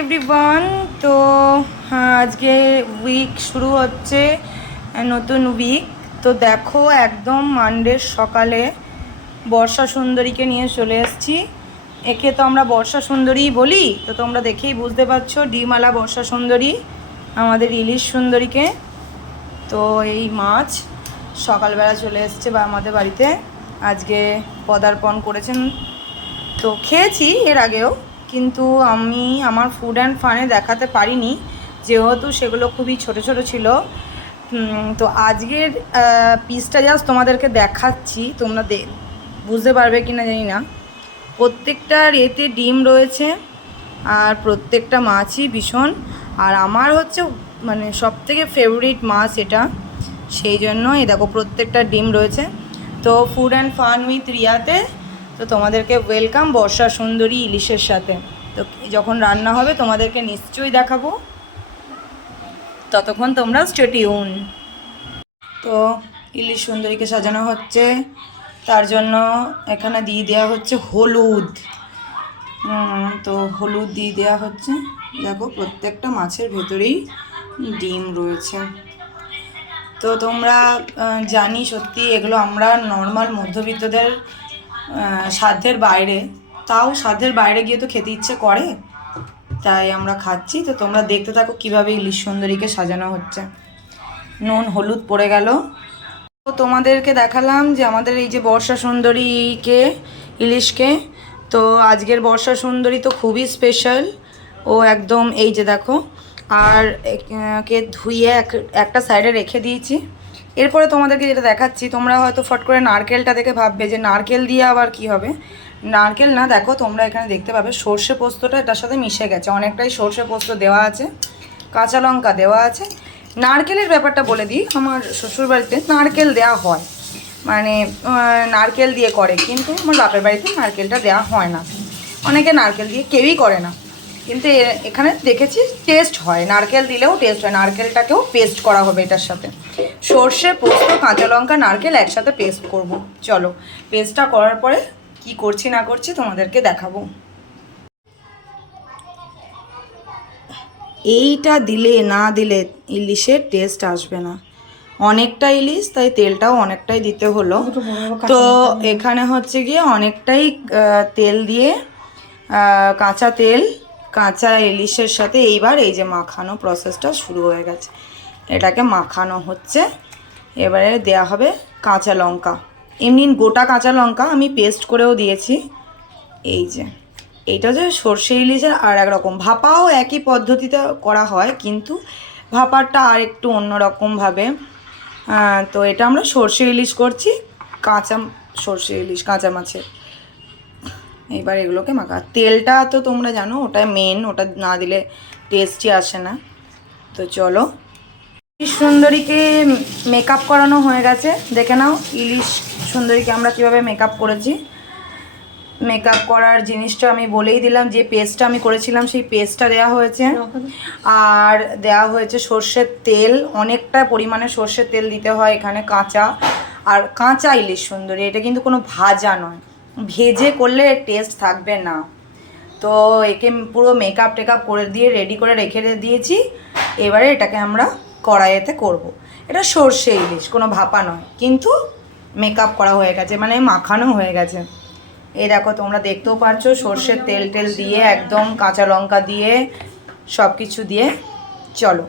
Everyone, তো আজকে week শুরু হচ্ছে, নতুন উইক। তো দেখো, একদম মানডের সকালে বর্ষা সুন্দরীকে নিয়ে চলে এসেছি। একে তো আমরা বর্ষা সুন্দরীই বলি, তো তোমরা দেখেই বুঝতে পারছো, ডিমালা বর্ষা সুন্দরী আমাদের ইলিশ সুন্দরীকে। তো এই মাছ সকালবেলা চলে এসছে বা আমাদের বাড়িতে আজকে পদার্পণ করেছেন। তো খেয়েছি এর আগেও, কিন্তু আমি আমার ফুড অ্যান্ড ফানে দেখাতে পারিনি, যেহেতু সেগুলো খুবই ছোট ছোট ছিল। তো আজকের পিসটা জাস্ট তোমাদেরকে দেখাচ্ছি, তোমরা বুঝতে পারবে কি না জানি না। প্রত্যেকটার এতে ডিম রয়েছে, আর প্রত্যেকটা মাছই ভীষণ, আর আমার হচ্ছে মানে সবথেকে ফেভারিট মাছ এটা, সেই জন্য এই দেখো প্রত্যেকটা ডিম রয়েছে। তো ফুড অ্যান্ড ফান উইথ রিয়াতে তো তোমাদেরকে ওয়েলকাম বর্ষা সুন্দরী ইলিশের সাথে। তো যখন রান্না হবে তোমাদেরকে নিশ্চয়ই দেখাবো, ততক্ষণ তোমরা স্টে টিউন। তো ইলিশ সুন্দরীকে সাজানো হচ্ছে, তার জন্য এখানে দিয়ে দেওয়া হচ্ছে হলুদ। তো হলুদ দিয়ে দেওয়া হচ্ছে। দেখো প্রত্যেকটা মাছের ভেতরেই ডিম রয়েছে। তো তোমরা জানি সত্যি এগুলো আমরা নর্মাল মধ্যবিত্তদের সাধ্যের বাইরে, তাও সাধ্যের বাইরে গিয়ে তো খেতে ইচ্ছে করে, তাই আমরা খাচ্ছি। তো তোমরা দেখতে থাকো কীভাবে ইলিশ সুন্দরীকে সাজানো হচ্ছে। নুন হলুদ পড়ে গেল। তো তোমাদেরকে দেখালাম যে আমাদের এই যে বর্ষা সুন্দরীকে, ইলিশকে, তো আজকের বর্ষা সুন্দরী তো খুবই স্পেশাল। ও একদম এই যে দেখো, আর কে ধুইয়ে একটা সাইডে রেখে দিয়েছি। এরপরে তোমাদেরকে যেটা দেখাচ্ছি, তোমরা হয়তো ফট করে নারকেলটা দেখে ভাববে যে নারকেল দিয়ে আবার কি হবে। নারকেল না, দেখো তোমরা এখানে দেখতে পাবে সর্ষে পোস্তটা এটার সাথে মিশে গেছে, অনেকটাই সর্ষে পোস্ত দেওয়া আছে, কাঁচা লঙ্কা দেওয়া আছে। নারকেলের ব্যাপারটা বলে দিই, আমার শ্বশুরবাড়িতে নারকেল দেওয়া হয়, মানে নারকেল দিয়ে করে, কিন্তু আমার বাপের বাড়িতে নারকেলটা দেওয়া হয় না। অনেকে নারকেল দিয়ে কেউই করে না, কিন্তু এখানে দেখেছি টেস্ট হয়, নারকেল দিলেও টেস্ট হয়। নারকেলটাকেও পেস্ট করা হবে এটার সাথে, সর্ষে পোস্ত কাঁচা লঙ্কা নারকেল একসাথে পেস্ট করব। চলো পেস্টটা করার পরে কি করছি না করছি তোমাদেরকে দেখাবো। এইটা দিলে না দিলে ইলিশের টেস্ট আসবে না। অনেকটা ইলিশ, তাই তেলটাও অনেকটাই দিতে হলো। তো এখানে হচ্ছে গিয়ে অনেকটাই তেল দিয়ে, কাঁচা তেল কাঁচা ইলিশের সাথে এইবার এই যে মাখানো প্রসেসটা শুরু হয়ে গেছে, এটাকে মাখানো হচ্ছে। এবারে দেয়া হবে কাঁচা লঙ্কা, এমনি গোটা কাঁচা লঙ্কা আমি পেস্ট করেও দিয়েছি। এই যে এইটা যে সর্ষে ইলিশের আর একরকম, ভাপাও একই পদ্ধতিতে করা হয়, কিন্তু ভাপারটা আর একটু অন্যরকমভাবে। তো এটা আমরা সর্ষে ইলিশ করছি, কাঁচা সর্ষে ইলিশ কাঁচা মাছের। এবার এগুলোকে মাখা, তেলটা তো তোমরা জানো ওটা মেন, ওটা না দিলে টেস্টই আসে না। তো চলো, ইলিশ সুন্দরীকে মেকআপ করানো হয়ে গেছে, দেখে নাও ইলিশ সুন্দরীকে আমরা কীভাবে মেকআপ করেছি। মেকআপ করার জিনিসটা আমি বলেই দিলাম, যে পেস্টটা আমি করেছিলাম সেই পেস্টটা দেওয়া হয়েছে, আর দেওয়া হয়েছে সর্ষের তেল, অনেকটা পরিমাণে সর্ষের তেল দিতে হয় এখানে, কাঁচা, আর কাঁচা ইলিশ সুন্দরী, এটা কিন্তু কোনো ভাজা নয়, ভেজে করলে টেস্ট থাকবে না। তো একে পুরো মেকআপ টেকআপ করে দিয়ে রেডি করে রেখে দিয়েছি। এবারে এটাকে আমরা কড়াইতে করব। এটা সর্ষে ইলিশ, কোনো ভাপা নয়, কিন্তু মেকআপ করা হয়ে গেছে, মানে মাখানো হয়ে গেছে। এই দেখো তোমরা দেখতেও পারছো, সর্ষের তেল টেল দিয়ে একদম কাঁচা লঙ্কা দিয়ে সব কিছু দিয়ে। চলো